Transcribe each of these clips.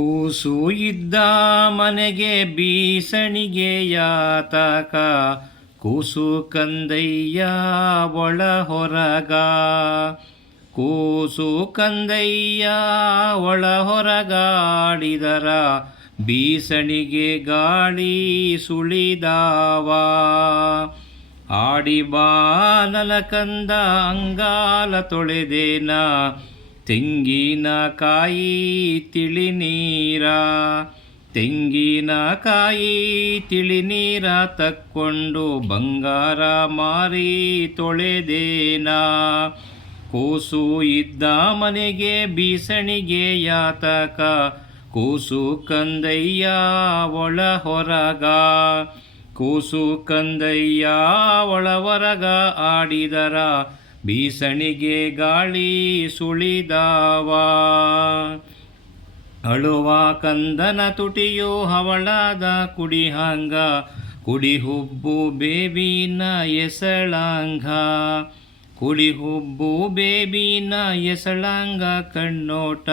ಕೂಸು ಇದ್ದ ಮನೆಗೆ ಬೀಸಣಿಗೆ ಯಾತಕ, ಕೂಸು ಕಂದಯ್ಯ ಒಳ ಹೊರಗ. ಕೂಸು ಕಂದಯ್ಯ ಒಳ ಹೊರಗಾಡಿದರ, ಬೀಸಣಿಗೆ ಗಾಳಿ ಸುಳಿದಾವ. ಆಡಿ ಬಾನಲ ಕಂದ ಅಂಗಾಲ ತೊಳೆದೇನ, ತೆಂಗಿನಕಾಯಿ ತಿಳಿನೀರ. ತೆಂಗಿನಕಾಯಿ ತಿಳಿನೀರ ತಕ್ಕೊಂಡು, ಬಂಗಾರ ಮಾರಿ ತೊಳೆದೇನ. ಕೂಸು ಇದ್ದ ಮನೆಗೆ ಬೀಸಣಿಗೆ ಯಾತಕ, ಕೂಸು ಕಂದಯ್ಯ ಒಳ ಹೊರಗ. ಕೂಸು ಕಂದಯ್ಯ ಒಳ ಹೊರಗ ಆಡಿದರ, ಬೀಸಣಿಗೆ ಗಾಳಿ ಸುಳಿದಾವ. ಅಳುವ ಕಂದನ ತುಟಿಯು ಹವಳಾದ ಕುಡಿಹಂಗ, ಕುಡಿಹುಬ್ಬು ಬೇಬಿನ ಎಸಳಂಗ. ಕುಡಿಹುಬ್ಬು ಬೇಬಿನ ಎಸಳಂಗ ಕಣ್ಣೋಟ,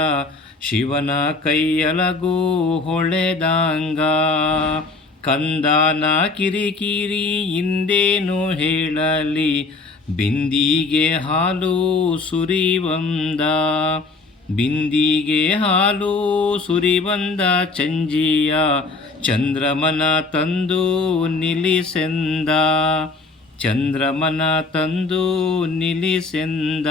ಶಿವನ ಕೈಯಲಗು ಹೊಳೆದಂಗ. ಕಂದನ ಕಿರಿಕಿರಿ ಇಂದೇನು ಹೇಳಲಿ, ಬಿಂದಿಗೆ ಹಾಲು ಸುರಿವಂದ. ಬಿಂದಿಗೆ ಹಾಲು ಸುರಿವಂದ ಚಂಜಿಯ, ಚಂದ್ರಮನ ತಂದು ನಿಲ್ಲಿಸೆಂದ. ಚಂದ್ರಮನ ತಂದು ನಿಲ್ಲಿಸೆಂದ.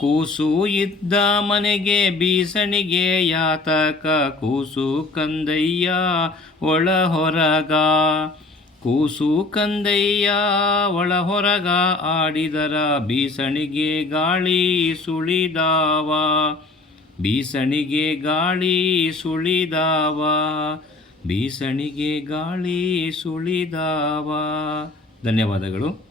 ಕೂಸು ಇದ್ದ ಮನೆಗೆ ಬೀಸಣಿಗೆ ಯಾತಕ, ಕೂಸು ಕಂದಯ್ಯ ಒಳ ಹೊರಗ. ಕೂಸು ಕಂದಯ್ಯ ಒಳ ಹೊರಗ ಆಡಿದರ, ಬೀಸಣಿಗೆ ಗಾಳಿ ಸುಳಿದಾವ. ಬೀಸಣಿಗೆ ಗಾಳಿ ಸುಳಿದಾವ. ಬೀಸಣಿಗೆ ಗಾಳಿ ಸುಳಿದಾವ. ಧನ್ಯವಾದಗಳು.